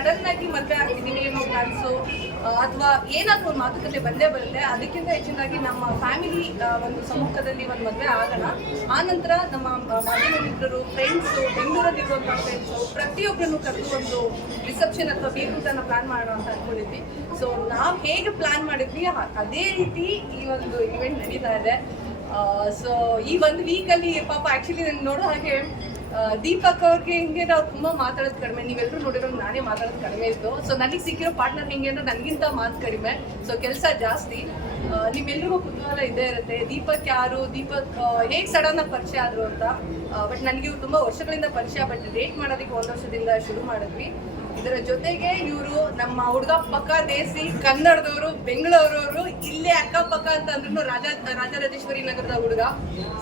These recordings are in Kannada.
ಸಡನ್ ಆಗಿ ಮದುವೆ ಆಗ್ತಿದೀವಿ ಏನೋ ಪ್ಲಾನ್ಸು ಅಥವಾ ಏನಾದ್ರೂ ಒಂದು ಮಾತುಕತೆ ಬಂದೇ ಬರುತ್ತೆ. ಅದಕ್ಕಿಂತ ಹೆಚ್ಚಿನಾಗಿ ನಮ್ಮ ಫ್ಯಾಮಿಲಿ ಒಂದು ಸಮ್ಮುಖದಲ್ಲಿ ಒಂದು ಮದುವೆ ಆಗೋಣ. ಆ ನಂತರ ನಮ್ಮ ಮಾಧ್ಯಮ ಮಿತ್ರರು, ಫ್ರೆಂಡ್ಸು, ಬೆಂಗಳೂರಲ್ಲಿರುವಂಥ ಫ್ರೆಂಡ್ಸು ಪ್ರತಿಯೊಬ್ಬರನ್ನು ಕರೆದು ಒಂದು ರಿಸೆಪ್ಷನ್ ಅಥವಾ ಬೀಗೂಟನ ಪ್ಲಾನ್ ಮಾಡೋಣ ಅಂತ ಅನ್ಕೊಂಡಿದ್ವಿ. ಸೊ ನಾವು ಹೇಗೆ ಪ್ಲಾನ್ ಮಾಡಿದ್ವಿ ಅದೇ ರೀತಿ ಈ ಒಂದು ಇವೆಂಟ್ ನಡೀತಾ ಇದೆ. ಸೊ ಈ ಒಂದು ವೀಕಲ್ಲಿ ಪಾಪ ಆ್ಯಕ್ಚುಲಿ ನಾನು ನೋಡೋ ಹಾಗೆ ದೀಪಕ್ ಅವ್ರಿಗೆ ಹಿಂಗೆ ನಾವು ತುಂಬ ಮಾತಾಡೋದು ಕಡಿಮೆ. ನೀವೆಲ್ಲರೂ ನೋಡಿರೋ ನಾನೇ ಮಾತಾಡೋದು ಕಡಿಮೆ ಇತ್ತು. ಸೊ ನನಗೆ ಸಿಕ್ಕಿರೋ ಪಾರ್ಟ್ನರ್ ಹೆಂಗೆ ಅಂದ್ರೆ ನನಗಿಂತ ಮಾತು ಕಡಿಮೆ, ಸೊ ಕೆಲಸ ಜಾಸ್ತಿ. ನಿಮ್ಮೆಲ್ರಿಗೂ ಕುತೂಹಲ ಇದ್ದೇ ಇರುತ್ತೆ ದೀಪಕ್ ಯಾರು, ದೀಪಕ್ ಹೇಗೆ ಸಡನ್ ಆಗಿ ಪರಿಚಯ ಆದರು ಅಂತ. ಬಟ್ ನನಗೆ ಇವ್ರು ತುಂಬ ವರ್ಷಗಳಿಂದ ಪರಿಚಯ, ಬಟ್ ಡೇಟ್ ಮಾಡೋದಕ್ಕೆ 1 ವರ್ಷದಿಂದ ಶುರು ಮಾಡಿದ್ವಿ. ಇದರ ಜೊತೆಗೆ ಇವರು ನಮ್ಮ ಹುಡುಗ ಪಕ್ಕ ದೇಸಿ ಕನ್ನಡದವರು, ಬೆಂಗಳೂರವರು, ಇಲ್ಲೇ ಅಕ್ಕಪಕ್ಕ ಅಂತ ಅಂದ್ರೂ ರಾಜರಾಜೇಶ್ವರಿ ನಗರದ ಹುಡುಗ.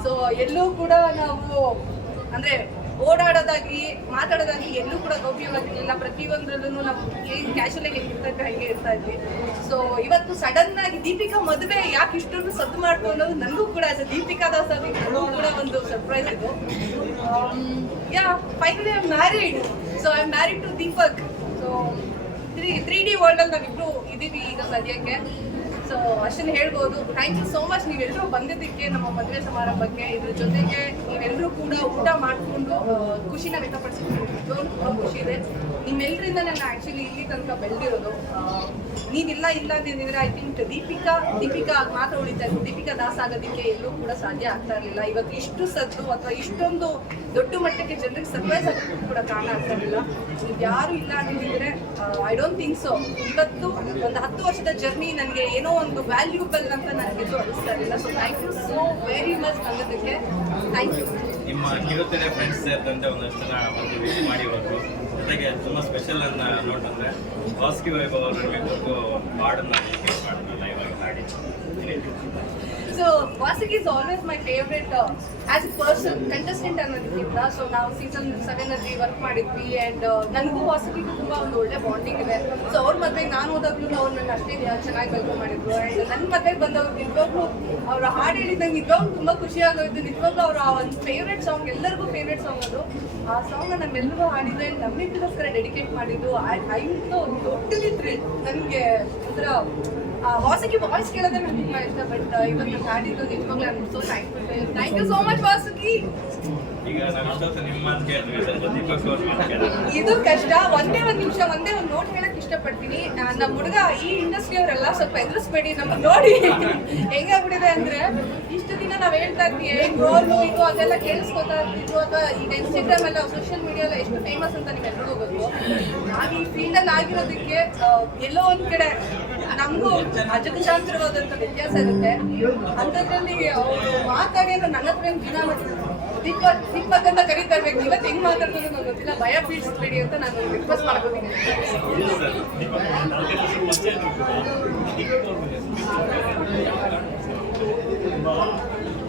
ಸೊ ಎಲ್ಲೂ ಕೂಡ ನಾವು ಅಂದ್ರೆ ಓಡಾಡೋದಾಗಿ ಮಾತಾಡೋದಾಗಿ ಎಲ್ಲೂ ಕೂಡ ಗೌಪ್ಯವಾಗಿರಲಿಲ್ಲ. ಪ್ರತಿಯೊಂದರಲ್ಲೂ ನಾವು ಏನು ಕ್ಯಾಶುವಲ್ ಆಗಿ ಇರ್ತಾ ಹಾಗೆ ಇರ್ತಾ ಇದ್ವಿ. ಸೊ ಇವತ್ತು ಸಡನ್ ಆಗಿ ದೀಪಿಕಾ ಮದುವೆ ಯಾಕೆ ಇಷ್ಟೊಂದು ಸದ್ದು ಮಾಡ್ತು ಅನ್ನೋದು ನನಗೂ ಕೂಡ ದೀಪಿಕಾ ದಾಸ್ ಅವರಿಗೆ ನನಗೂ ಕೂಡ ಒಂದು ಸರ್ಪ್ರೈಸ್ ಇದು. Finally I am married. So I am married to Deepak. So 3D ವರ್ಲ್ಡಲ್ಲಿ ನಾವಿಬ್ರು ಇದ್ದೀವಿ ಈಗ ಸದ್ಯಕ್ಕೆ. ಸೊ ಅಷ್ಟನ್ನು ಹೇಳ್ಬೋದು. ಥ್ಯಾಂಕ್ ಯು ಸೋ ಮಚ್ ನೀವೆಲ್ಲರೂ ಬಂದಿದ್ದಕ್ಕೆ ನಮ್ಮ ಮದುವೆ ಸಮಾರಂಭಕ್ಕೆ. ಇದ್ರ ಜೊತೆಗೆ ನೀವೆಲ್ಲರೂ ಕೂಡ ಊಟ ಮಾಡಿಕೊಂಡು ಖುಷಿನ ವ್ಯಕ್ತಪಡಿಸಿದ್ರು. ತುಂಬ ಖುಷಿ ಇದೆ. ನಿಮ್ಮೆಲ್ಲರಿಂದ ನಾನು ಆ್ಯಕ್ಚುಲಿ ಇಲ್ಲಿ ತನಕ ಬೆಳೆದಿರೋದು. ನೀವಿಲ್ಲ ಅಂತಿದ್ರೆ ಐ ಥಿಂಕ್ ದೀಪಿಕಾ ಮಾತ್ರ ಉಳಿತಾ ಇತ್ತು. ದೀಪಿಕಾ ದಾಸ್ ಆಗೋದಕ್ಕೆ ಎಲ್ಲೂ ಕೂಡ ಸಾಧ್ಯ ಆಗ್ತಾ ಇರಲಿಲ್ಲ. ಇವತ್ತು ಇಷ್ಟು ಸದ್ದು ಅಥವಾ ಇಷ್ಟೊಂದು ದೊಡ್ಡ ಮಟ್ಟಕ್ಕೆ ಜನರಿಗೆ ಸರ್ಪ್ರೈಸ್ ಆಗೋದಕ್ಕೂ ಕೂಡ ಕಾರಣ ಆಗ್ತಾ ಇರಲಿಲ್ಲ. ನೀವು ಯಾರು ಇಲ್ಲ ಅಂತಿದ್ರೆ ಐ ಡೋಂಟ್ ಥಿಂಕ್ ಸೊ ಇವತ್ತು ಒಂದು 10 ವರ್ಷದ ಜರ್ನಿ ನನಗೆ ಏನೋ ಒಂದು ವ್ಯಾಲ್ಯೂಬಲ್ ಅಂತ ನನಗೆ ಅನಿಸ್ತಾ ಇರಲಿಲ್ಲ. So thank you so very much ಬಂದದಕ್ಕೆ. Thank you. ನಿಮ್ಮ ಕಿರುತೆರೆ ಫ್ರೆಂಡ್ಸ್ ಸೇರಿದಂತೆ ಒಂದಷ್ಟು ಜನ ಒಂದು ವಿಶ್ ಮಾಡಿ ಹೋದ್ರು. ಜೊತೆಗೆ ತುಂಬ ಸ್ಪೆಷಲ್ ಅನ್ನ ನೋಟ್ ಅಂದರೆ ವಾಸುಕಿ ವೈಭವ್ ಅವರಿಗೆ ಹಾಡನ್ನು ಲೈವ್ ಆಗಿ ಹಾಡಿ. So Vasiki is always my favorite as a person, contestant ಅನ್ನೋದಕ್ಕಿಂತ. ಸೊ ನಾವು ಸೀಸನ್ 7 ಅಲ್ಲಿ ವರ್ಕ್ ಮಾಡಿದ್ವಿ ಆ್ಯಂಡ್ ನನಗೂ ವಾಸುಕಿಗೂ ತುಂಬ ಒಂದು ಒಳ್ಳೆ ಬಾಂಡಿಂಗ್ ಇದೆ. ಸೊ ಅವ್ರ ಮದುವೆಗೆ ನಾನು ಹೋದಾಗ್ಲೂ ಅವ್ರು ನನ್ನ ಅಷ್ಟೇ ಚೆನ್ನಾಗಿ ವೆಲ್ಕಮ್ ಮಾಡಿದ್ರು. ಆ್ಯಂಡ್ ನನ್ನ ಮದುವೆಗೆ ಬಂದವ್ರು ನಿಜವಾಗ್ಲೂ ಅವ್ರ ಹಾಡು ಹೇಳಿದಂಗೆ ನಿಜವಾಗ್ಲೂ ತುಂಬ ಖುಷಿ ಆಗೋಯ್ತು. ನಿಜವಾಗ್ಲೂ ಅವರ ಒಂದು ಫೇವ್ರೇಟ್ ಸಾಂಗ್, ಎಲ್ಲರಿಗೂ ಫೇವ್ರೇಟ್ ಸಾಂಗ್ ಅದು. ಆ ಸಾಂಗ್ನ ನಮ್ಮೆಲ್ಲರೂ ಹಾಡಿದ್ದೆ, ನಮ್ಮಿಗೋಸ್ಕರ ಡೆಡಿಕೇಟ್ ಮಾಡಿದ್ದು. I totally thrill. ನನಗೆ ಒಂಥರ ವಾಸುಕಿ ವಾಯ್ಸ್ ಕೇಳೋದೇ ನನಗೆ ತುಂಬ ಇಷ್ಟ. ಬಟ್ ಇವತ್ತು ಹಾಡಿದ್ದು ನಿಜವಾಗ್ಲೂ I am so thankful. Thank you so much Vasuki. ಈಗ ನಾವು ನಿಮ್ಮ ದೀಪಕ್ ಇದು ಕಷ್ಟ. ಒಂದೇ ಒಂದು ನೋಟ್ ಹೇಳಕ್ ಇಷ್ಟಪಡ್ತೀನಿ. ನಮ್ಮ ಹುಡುಗ ಈ ಇಂಡಸ್ಟ್ರಿಯವರೆಲ್ಲ ಸ್ವಲ್ಪ ಎದುರಿಸ್ಬೇಡಿ. ನಮ್ಮನ್ನು ನೋಡಿ ಹೆಂಗಾಗ್ಬಿಟ್ಟಿದೆ ಅಂದ್ರೆ ಇಷ್ಟು ದಿನ ನಾವ್ ಹೇಳ್ತಾ ಇದ್ವಿ ರೋಲು ಇದು ಅದೆಲ್ಲ ಕೇಳಿಸ್ಕೊತಾ ಇದ್ರು. ಅಥವಾ ಈಗ ಇನ್ಸ್ಟಾಗ್ರಾಮ್ ಎಲ್ಲ ಸೋಷಿಯಲ್ ಮೀಡಿಯಾ ಎಲ್ಲ ಎಷ್ಟು ಫೇಮಸ್ ಅಂತ ನಿಮ್ಮೆಲ್ಲರಿಗೂ ಗೊತ್ತು. ನಾವು ಈ ಫೀಲ್ಡಲ್ಲಿ ಆಗಿರೋದಕ್ಕೆ ಎಲ್ಲೋ ಒಂದ್ ಕಡೆ ನಮಗೂ ಅಜಗಜಾಂತರವಾದಂಥ ವ್ಯತ್ಯಾಸ ಇರುತ್ತೆ. ಅಂಥದ್ರಲ್ಲಿ ಅವರು ಮಾತಾಡಿ ಅಂದ್ರೆ ನನ್ನ ಹತ್ರ ದಿನ ದೀಪಕ್ ಅಂತ ಕರೀತಾ ಇರ್ಬೇಕು. ಇವತ್ತು ಹೆಂಗ್ ಮಾತಾಡ್ತಾರೆ ನಂಗೆ ಗೊತ್ತಿಲ್ಲ. ಭಯ ಬೀಳಿಸ್ಬೇಡಿ ಅಂತ ನಾನು ರಿಕ್ವೆಸ್ಟ್ ಮಾಡ್ಕೋತೀನಿ.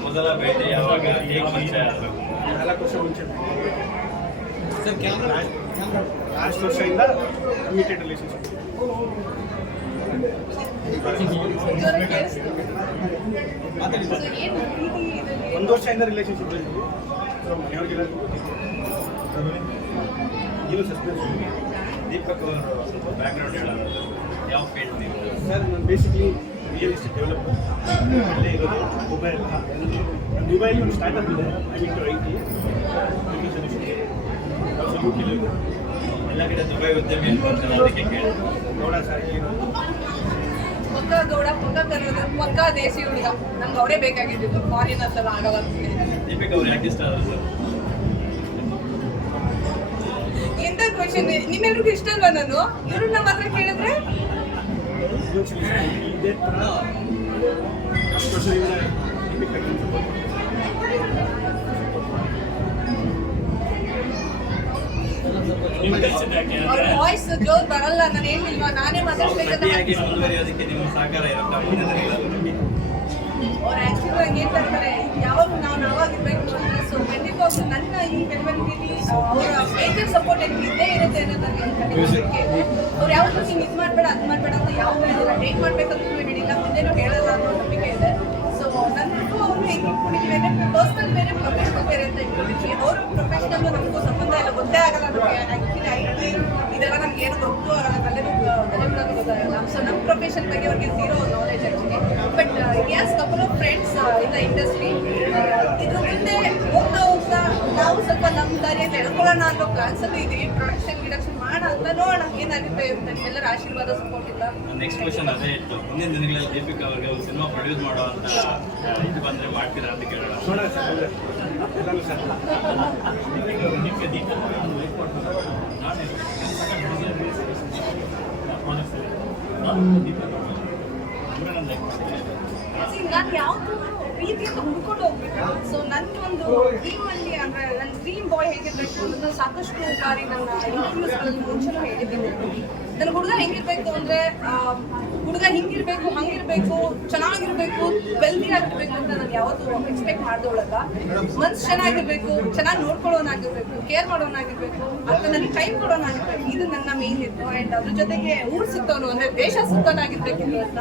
ಮೊದಲ ಭೇಟಿ ಯಾವಾಗ, ಹೇಗೆ ಪರಿಚಯ ಆದರು? 4 ವರ್ಷ ಮುಂಚೆ ಸರ್. ಲಾಸ್ಟ್ ವರ್ಷದಿಂದ ಕಮಿಟೆಡ್ ರಿಲೇಶನ್ಶಿಪ್. 1 ವರ್ಷದಿಂದ ರಿಲೇಶನ್ಶಿಪ್ ಇದ್ದೀವಿ. ಸೊ ಮನೆಯವ್ರಿಗೆಲ್ಲ ಏನು ಸಸ್ಪೆನ್ಸ್. ದೀಪಕ್ ಅವರು ಸ್ವಲ್ಪ ಬ್ಯಾಕ್ಗ್ರೌಂಡ್ ಹೇಳೋದು, ಯಾವ ಫೀಲ್ಡ್ ನೀವು? ಸರ್ ನಾನು ಬೇಸಿಕ್ಲಿ ರಿಯಲ್ ಎಸ್ಟೇಟ್ ಡೆವಲಪರ್. ಅಲ್ಲೇ ಇರೋದು ಮೊಬೈಲ್. ದುಬೈಲಿ ಒಂದು ಸ್ಟಾರ್ಟಪ್ ಇದೆ. ಐ ಮೀನ್ IT ಎಲ್ಲ ಕಡೆ ದುಬೈ ಉದ್ಯಮಿ ಅನ್ಕೊಂತಾರೆ, ಅದಕ್ಕೆ ಕೇಳಿ ನೋಡೋಣ ಸರ್. ಪಕ್ಕ ಗೌಡ, ಪಕ್ಕ ಕನ್ನಡ, ಪಕ್ಕ ದೇಸಿ ಹುಡುಗ. ನಮ್ಗೆ ಅವರೇ ಬೇಕಾಗಿದ್ದು. ಫಾರಿನ್ ಅಂತ ಆಗಲ್ಲ. ದೀಪಿಕ್ ಅವ್ರು ಯಾಕೆ ಇಷ್ಟ ಆದ್ರು ಸರ್? ಎಂತ ಕ್ವಶನ್. ನಿಮ್ಮೆಲ್ರಿಗೂ ಇಷ್ಟ ಅಲ್ವಾ ನಾನು? ಇವ್ರನ್ನ ಮಾತ್ರ ಕೇಳಿದ್ರೆ ಇದೇ ಥರ 10 ವರ್ಷದಿಂದ ಅವ್ರ ವಾಯ್ಸ್ ಜೋರ್ ಬರಲ್ಲ. ನಾನು ಏನಿಲ್ವಾ, ನಾನೇ ಮಾತಾಡ್ಬೇಕಂತ. ಮುಂದುವರಿಯೋದಕ್ಕೆ ನಿಮ್ಮ ಸಹಕಾರ ಇರುತ್ತೆ. ಅವ್ರು ಆಕ್ಚುಲಿ ಹಂಗೆ ಏನ್ ತರ್ತಾರೆ, ಯಾವಾಗ ನಾವಾಗಿರ್ಬೇಕು ಅಂದ್ರೆ. ಸೊ ಖಂಡಿತವಾಗ್ಲೂ ನನ್ನ ಈ ಬೆಳವಣಿಗೆಯಲ್ಲಿ ಅವರ ಮೇಜರ್ ಸಪೋರ್ಟ್ ಇದ್ದೇ ಇರುತ್ತೆ ಅನ್ನೋದು ನನಗೆ. ಅವ್ರು ಯಾವತ್ತೂ ನೀನು ಇದು ಮಾಡಬೇಡ ಅದು ಮಾಡಬೇಡ ಅಂತ ಯಾವುದು ಹೇಳಿಲ್ಲ. ಹೇಗೆ ಮಾಡ್ಬೇಕಂತ ಹೇಳಿಲ್ಲ, ಮುಂದೇನೂ ಹೇಳಲ್ಲ ಅನ್ನೋ ನಂಬಿಕೆ ಇದೆ. ಸೊ ನನ್ನದು ಅವರು ಹೆಂಗೆ ಇಟ್ಕೊಂಡಿದ್ದೀವಿ ಅಂದರೆ ಪರ್ಸನಲ್ ಬೇರೆ, ಪ್ರೊಫೆಷನಲ್ ಬೇರೆ ಅಂತ ಇಟ್ಕೊಂಡಿದ್ವಿ. ಅವರು ಪ್ರೊಫೆಷನಲ್ಲು ನಮಗೂ ಸಂಬಂಧ ಎಲ್ಲ ಗೊತ್ತೇ ಆಗಲ್ಲ. ನಮಗೆ ಆ್ಯಕ್ಚುಲಿ IT ಇದೆಲ್ಲ ನಮ್ಗೆ ಏನು ಗೊತ್ತು ಪ್ರೊಫೆಷನ್ ಬಗ್ಗೆ ಅವ್ರಿಗೆ zero knowledge actually. But has couple of friends in the industry. ಇದ್ರ ಮುಂದೆ ಹೋಗ್ತಾ ಹೋಗ್ತಾ ನಾವು ಸ್ವಲ್ಪ ನಮ್ಮ ದಾರಿಯಲ್ಲಿ ಎಳ್ಕೊಳ್ಳೋಣ ಅನ್ನೋ ಪ್ಲಾನ್ಸಲ್ಲಿ ಇದೀವಿ. ಗಿಡಕ್ಷನ್ ಮಾಡೋಣ ಅಂತ ನೋಡೋಣ ಏನಾಗುತ್ತೆ ಅಂತ. ನಿಮ್ಮೆಲ್ಲರ ಆಶೀರ್ವಾದ ಸಪೋರ್ಟ್ ಇಲ್ಲ. ನೆಕ್ಸ್ಟ್ ಕ್ವೆಶನ್ ಅದೇ ಇತ್ತು, ಮುಂದಿನ ದಿನಗಳಲ್ಲಿ ದೀಪಿಕಾ ಅವರಿಗೆ ಒಂದು ಸಿನಿಮಾ ಪ್ರೊಡ್ಯೂಸ್ ಮಾಡುವಂತ ಇದು ಬಂದ್ರೆ ಮಾಡ್ತೀರಾ ಅಂತ ಕೇಳೋಣ. ನೋಡೋಣ ಸರ್, ಎಲ್ಲರೂ ಸರ್. ನಾನು ಯಾವುದು ರೀತಿಯಿಂದ ಹುಡ್ಕೊಂಡು ಹೋಗ್ಬೇಕು. ಸೊ ನನ್ನೊಂದು ಡ್ರೀಮಲ್ಲಿ ಅಂದರೆ ನನ್ನ ಡ್ರೀಮ್ ಬಾಯ್ ಹೇಗಿರಬೇಕು ಅನ್ನೋದನ್ನ ಸಾಕಷ್ಟು ಬಾರಿ ನನ್ನ ಇಂಟರ್ವ್ಯೂಸ್ಗಳಲ್ಲಿ ಮುಂಚೆನೂ ಹೇಳಿದ್ದೀನಿ. ನನ್ನ ಹುಡುಗ ಹೆಂಗಿರ್ಬೇಕು ಅಂದರೆ ಹುಡುಗ ಹಿಂಗಿರ್ಬೇಕು, ಹಂಗಿರ್ಬೇಕು, ಚೆನ್ನಾಗಿರ್ಬೇಕು, ವೆಲ್ದಿ ಆಗಿರ್ಬೇಕು ಅಂತ ನಾನು ಯಾವತ್ತೂ ಎಕ್ಸ್ಪೆಕ್ಟ್ ಮಾಡ್ದವಳಲ್ಲ. ಮನ್ಸು ಚೆನ್ನಾಗಿರ್ಬೇಕು, ಚೆನ್ನಾಗಿ ನೋಡ್ಕೊಳ್ಳೋನಾಗಿರ್ಬೇಕು, ಕೇರ್ ಮಾಡೋನಾಗಿರ್ಬೇಕು, ಅಥವಾ ನನಗೆ ಟೈಮ್ ಕೊಡೋನಾಗಿರ್ಬೇಕು. ಇದು ನನ್ನ ಮೇನ್ ಇತ್ತು. ಆ್ಯಂಡ್ ಅದ್ರ ಜೊತೆಗೆ ಊರು ಸುತ್ತೋನು ಅಂದರೆ ದೇಶ ಸುತ್ತೋನಾಗಿರ್ಬೇಕಿತ್ತು ಅಂತ.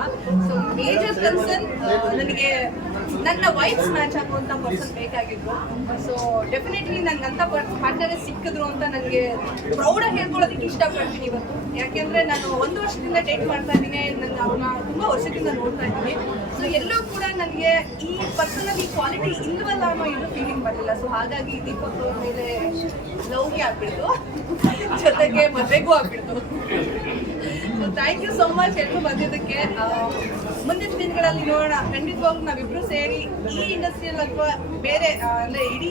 ಸೊ ಮೇಜರ್ ಕನ್ಸರ್ನ್ ನನಗೆ ನನ್ನ ವೈಫ್ಸ್ ಮ್ಯಾಚ್ ಆಗುವಂಥ ಪರ್ಸನ್ ಬೇಕಾಗಿದ್ರು. ಸೊ ಡೆಫಿನೆಟ್ಲಿ ನನಗಂಥ ಪಾರ್ಟ್ನರೇ ಸಿಕ್ಕಿದ್ರು ಅಂತ ನನಗೆ ಪ್ರೌಡಾಗಿ ಹೇಳ್ಕೊಳ್ಳೋದಕ್ಕೆ ಇಷ್ಟಪಡ್ತೀನಿ ಇವತ್ತು. ಯಾಕೆಂದರೆ ನಾನು 1 ವರ್ಷದಿಂದ ಡೇಟ್ ಮಾಡ್ತಾ ಇದ್ದೀನಿ, ನನ್ನ ಅವ್ರನ್ನ ತುಂಬ ವರ್ಷದಿಂದ ನೋಡ್ತಾ ಇದ್ದೀನಿ. ಸೊ ಎಲ್ಲೂ ಕೂಡ ನನಗೆ ಈ ಪರ್ಸನಲ್ ಈ ಕ್ವಾಲಿಟಿ ಇಲ್ವಲ್ಲ ಅನ್ನೋ ಏನೂ ಫೀಲಿಂಗ್ ಬರಲಿಲ್ಲ. ಸೊ ಹಾಗಾಗಿ ದೀಪಕ್ ಅವ್ರ ಮೇಲೆ ಲವ್ಗೆ ಆಗ್ಬಿಡ್ತು, ಜೊತೆಗೆ ಮದುವೆಗೂ ಆಗ್ಬಿಡ್ತು. So thank you so much ಎಲ್ಲರೂ ಬಂದಿದ್ದಕ್ಕೆ. ಮುಂದಿನ ದಿನಗಳಲ್ಲಿ ನೋಡೋಣ, ಖಂಡಿತವಾಗ್ಲೂ ನಾವಿಬ್ಬರು ಸೇರಿ ಈ ಇಂಡಸ್ಟ್ರಿಯಲ್ಲಿ ಅಥವಾ ಬೇರೆ ಅಂದರೆ ಇಡೀ